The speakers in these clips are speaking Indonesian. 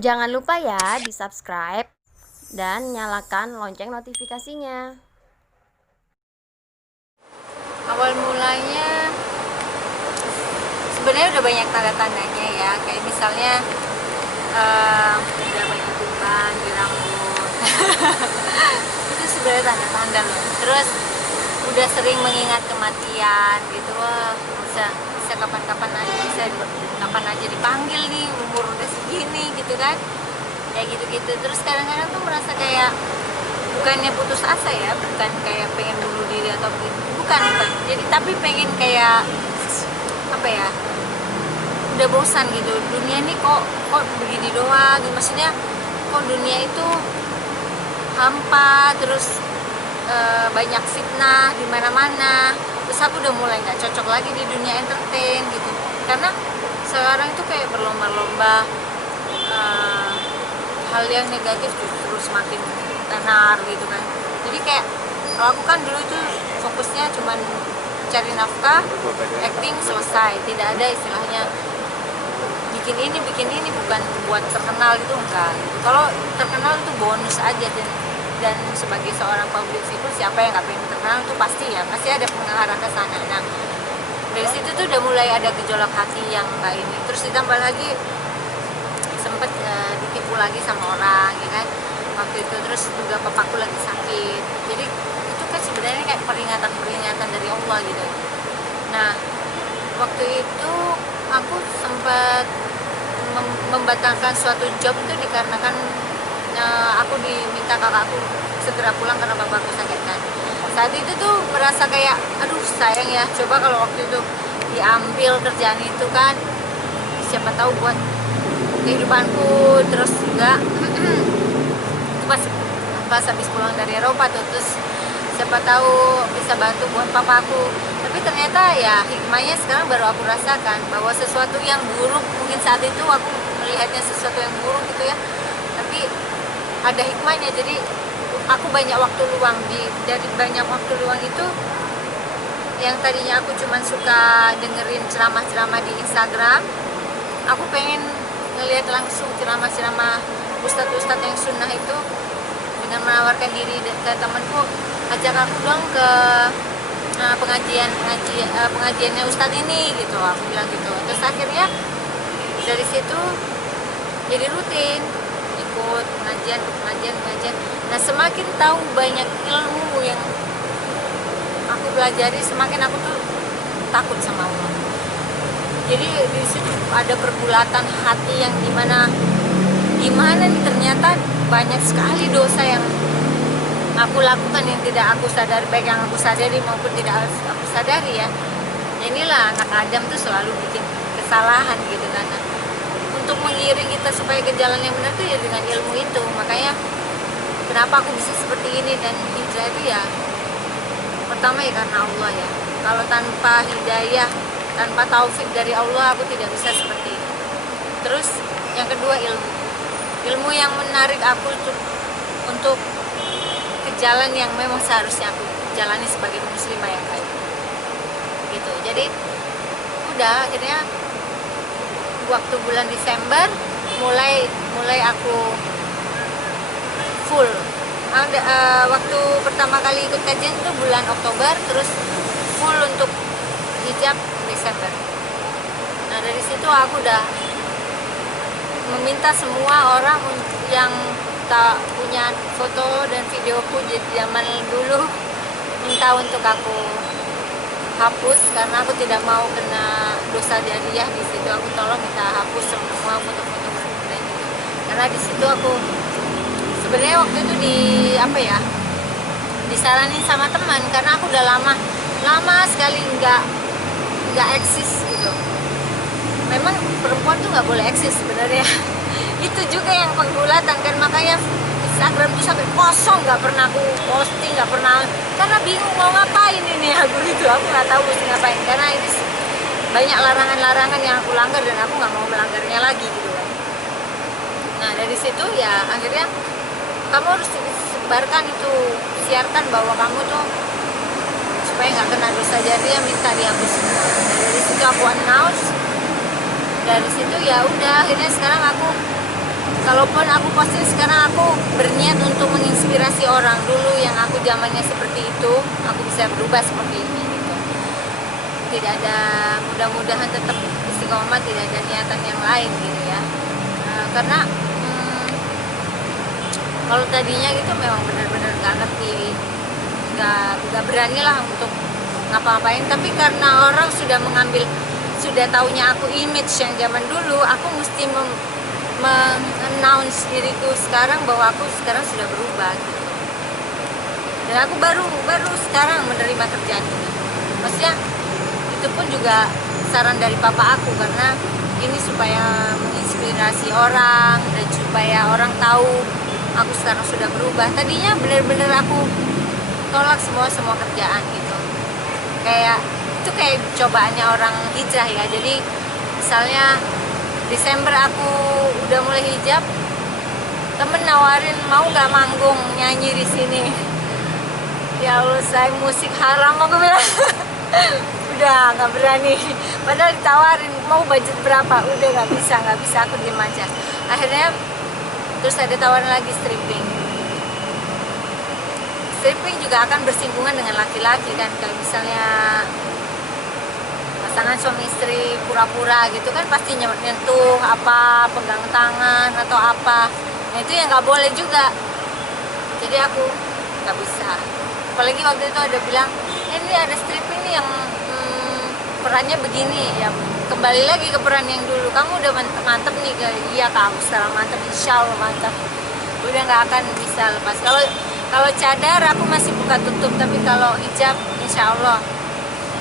Jangan lupa ya di subscribe dan nyalakan lonceng notifikasinya. Awal mulanya sebenarnya udah banyak tanda-tandanya ya, kayak misalnya udah banyak uban di rambut. Itu sebenarnya tanda-tanda loh. Terus udah sering mengingat kematian gitu. Wah, bisa bisa kapan-kapan aja, bisa kapan aja dipanggil nih, umur udah segini gitu kan, kayak gitu-gitu. Terus kadang-kadang tuh merasa kayak bukannya putus asa ya, bukan kayak pengen bunuh diri atau bukan, jadi tapi pengen kayak apa ya, udah bosan gitu. Dunia ini kok begini doang, maksudnya kok dunia itu hampa terus, banyak fitnah di mana-mana. Terus aku udah mulai nggak cocok lagi di dunia entertain gitu, karena sekarang itu kayak berlomba-lomba, hal yang negatif justru semakin tenar gitu kan. Jadi kayak kalau aku kan dulu itu fokusnya cuman cari nafkah, acting, selesai. Tidak ada istilahnya bikin ini, bukan buat terkenal itu enggak. Kalau terkenal itu bonus aja, dan sebagai seorang public figure, siapa yang nggak pengen terkenal itu pasti ya, pasti ada pengarah ke sana. Nah, dari situ tuh udah mulai ada gejolak hati yang nggak ini. Terus ditambah lagi sempet ditipu lagi sama orang ya kan waktu itu. Terus juga papaku lagi sakit, jadi itu kan sebenarnya kayak peringatan dari Allah gitu. Nah, waktu itu aku sempat membatalkan suatu job itu dikarenakan aku diminta kakakku segera pulang karena bapakku sakit kan. Saat itu tuh merasa kayak aduh sayang ya, coba kalau waktu itu diambil kerjaan itu kan, siapa tahu buat kehidupanku. Terus juga pas habis pulang dari Eropa tuh, terus siapa tahu bisa bantu buat papaku. Tapi ternyata ya hikmahnya sekarang baru aku rasakan bahwa sesuatu yang buruk, mungkin saat itu aku melihatnya sesuatu yang buruk gitu ya, tapi ada hikmahnya. Jadi aku banyak waktu luang, dari banyak waktu luang itu yang tadinya aku cuman suka dengerin ceramah-ceramah di Instagram, aku pengen ngelihat langsung ceramah-ceramah ustadz-ustadz yang sunnah itu, dengan menawarkan diri ke temanku, ajak aku dong ke pengajiannya ustadz ini gitu, aku bilang gitu. Terus akhirnya dari situ jadi rutin ikut pengajian. Nah, semakin tahu banyak ilmu yang aku pelajari, semakin aku tuh takut sama Allah. Jadi di situ ada pergulatan hati yang gimana nih, ternyata banyak sekali dosa yang aku lakukan yang tidak aku sadari, baik yang aku sadari maupun tidak aku sadari ya. Inilah anak Adam tuh selalu bikin kesalahan gitu kan. Nah, untuk mengiring kita supaya ke jalan yang benar tuh ya dengan ilmu itu. Makanya kenapa aku bisa seperti ini dan hijrah itu ya pertama ya karena Allah ya. Kalau tanpa hidayah, tanpa taufik dari Allah, aku tidak bisa seperti ini. Terus yang kedua, ilmu yang menarik aku untuk ke jalan yang memang seharusnya aku jalani sebagai muslimah yang baik gitu. Jadi udah akhirnya waktu bulan Desember mulai aku full. Waktu pertama kali ikut kajian itu bulan Oktober, terus full untuk hijab Desember. Nah, dari situ aku udah meminta semua orang yang tak punya foto dan videoku di zaman dulu, minta untuk aku hapus, karena aku tidak mau kena dosa jariah di situ. Aku tolong minta hapus semua foto-foto dan gitu. Karena di situ aku sebenarnya waktu itu disaranin sama teman, karena aku udah lama sekali nggak eksis gitu. Memang perempuan tuh nggak boleh eksis sebenarnya. Itu juga yang penggulatan kan, makanya Instagram tuh sampai kosong, nggak pernah aku posting, nggak pernah, karena bingung mau ngapain ini aku gitu. Aku nggak tahu mesti ngapain, karena ini banyak larangan-larangan yang aku langgar dan aku nggak mau melanggarnya lagi gitu kan. Nah, dari situ ya akhirnya kamu harus sebarkan itu, siarkan bahwa kamu tuh supaya nggak kena dosa jariah, minta dihapus. Dari situ aku announce. Dari situ ya udah, akhirnya sekarang aku kalaupun aku posting sekarang, aku berniat untuk menginspirasi orang. Dulu yang aku zamannya seperti itu, aku bisa berubah seperti ini gitu. Tidak ada, mudah-mudahan tetap istiqomah, tidak ada niatan yang lain gitu ya. Karena kalau tadinya gitu memang benar-benar gak ngerti, gak berani lah untuk ngapa-ngapain. Tapi karena orang sudah taunya aku image yang zaman dulu, aku mesti announce diriku sekarang bahwa aku sekarang sudah berubah gitu. Dan aku baru sekarang menerima kerjaan ini. Maksudnya itu pun juga saran dari papa aku, karena ini supaya menginspirasi orang dan supaya orang tahu aku sekarang sudah berubah. Tadinya benar-benar aku tolak semua kerjaan gitu. Itu kayak cobaannya orang hijrah ya. Jadi misalnya Desember aku udah mulai hijab, temen nawarin mau nggak manggung nyanyi di sini. Ya Allah, saya musik haram, aku bilang udah nggak berani. Padahal ditawarin mau budget berapa, udah nggak bisa aku diem aja. Akhirnya terus ada tawaran lagi stripping juga akan bersinggungan dengan laki-laki kan. Kalau misalnya pasangan suami istri pura-pura gitu kan, pasti nyentuh apa, pegang tangan atau apa. Nah itu yang nggak boleh juga. Jadi aku nggak bisa. Apalagi waktu itu ada bilang, ini ada stripping nih yang perannya begini ya. Kembali lagi ke peran yang dulu. Kamu udah mantep nih, iya kamu sekarang mantep, insya Allah mantep. Udah nggak akan bisa lepas. Kalau cadar aku masih buka tutup, tapi kalau hijab insya Allah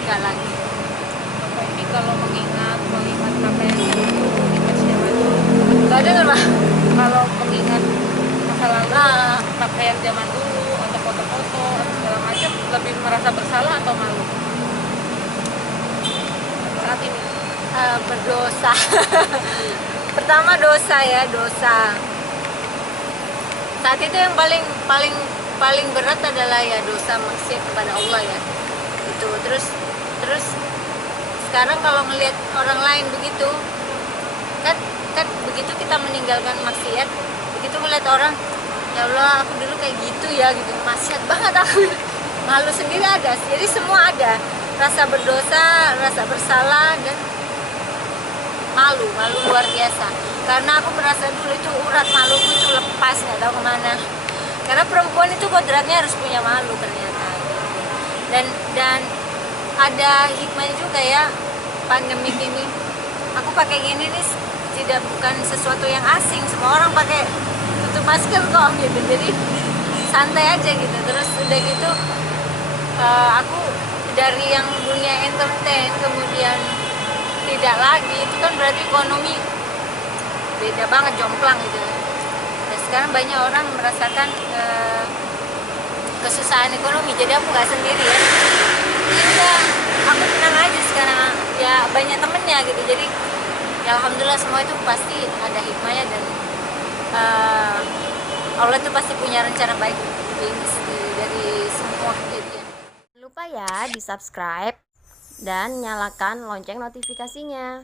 nggak lagi. Ini kalau mengingat apa yang dulu, image-nya dulu, Nggak dengar Pak? kalau mengingat masa lalu, pakaian zaman dulu atau foto-foto atau segala macam, lebih merasa bersalah atau malu saat ini? Berdosa. Pertama dosa. Saat itu yang paling berat adalah ya dosa maksiat kepada Allah ya. Itu terus sekarang kalau ngelihat orang lain begitu kan begitu kita meninggalkan maksiat, begitu ngelihat orang, ya Allah aku dulu kayak gitu ya gitu, maksiat banget aku. Malu sendiri ada, jadi semua ada. Rasa berdosa, rasa bersalah, dan malu luar biasa. Karena aku merasa dulu itu urat maluku itu lepas, nggak tahu kemana. Karena perempuan itu kodratnya harus punya malu ternyata. Dan ada hikmahnya juga ya, pandemi ini. Aku pakai gini nih bukan sesuatu yang asing, semua orang pakai tutup masker kok gitu. Jadi santai aja gitu. Terus udah gitu aku dari yang dunia entertain kemudian tidak lagi, itu kan berarti ekonomi beda banget, jomplang gitu. Dan sekarang banyak orang merasakan kesusahan ekonomi, jadi aku nggak sendiri ya. Iya, aku tenang aja sekarang ya, banyak temennya gitu. Jadi ya alhamdulillah semua itu pasti ada hikmahnya, dan Allah itu pasti punya rencana baik dari semua kejadian. Jangan lupa ya di subscribe dan nyalakan lonceng notifikasinya.